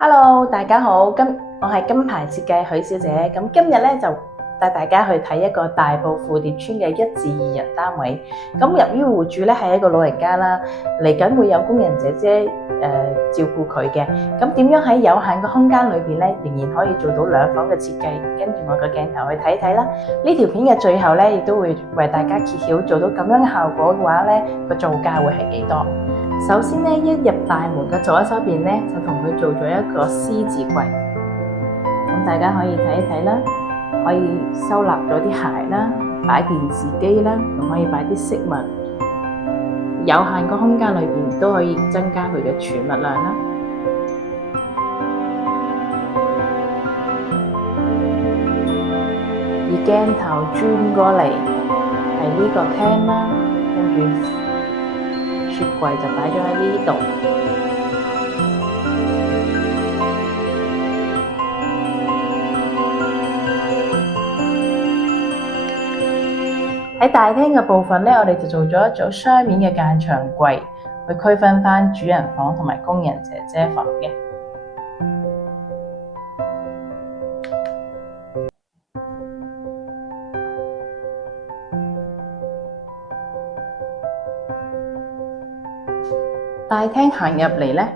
Hello，大家好，我係金牌設計許小姐，今日咧就帶大家去睇一個大埔富蝶村嘅1至2人單位。由於戶主咧係一個老人家啦，嚟緊會有工人姐姐照顧佢嘅。點樣喺有限嘅空間裏邊咧，仍然可以做到兩房嘅設計？跟住我個鏡頭去睇睇啦。呢條片嘅最後咧，亦都會為大家揭曉做到咁樣嘅效果嘅話咧，個造價會係幾多？首先咧，一入大門嘅左手邊咧，就同佢做咗一個獅字櫃。大家可以睇一睇啦，可以收納咗啲鞋啦，擺電視機啦，仲可以擺啲飾物。有限個空間裏邊都可以增加佢嘅儲物量啦。而鏡頭轉過嚟係呢個廳啦，跟住雪櫃就擺咗喺呢度。喺大廳嘅部分咧，我哋就做咗一組雙面嘅間牆櫃，去區分返主人房同埋工人姐姐房嘅。大廳行入嚟咧，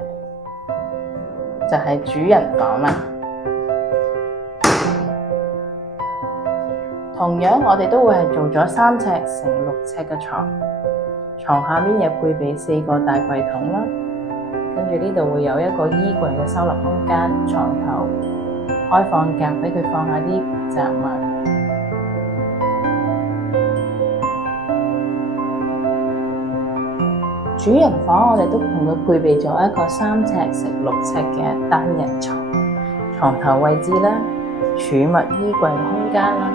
就係主人房啦。同樣，我哋都會係做咗3尺乘6尺嘅床，床下面又配備4個大櫃桶啦。跟住呢度會有一個衣櫃嘅收納空間，床頭開放格俾佢放下啲雜物。主人房我哋都同佢配備咗一個3尺乘6尺嘅單人床，床頭位置啦，儲物衣櫃嘅空間啦。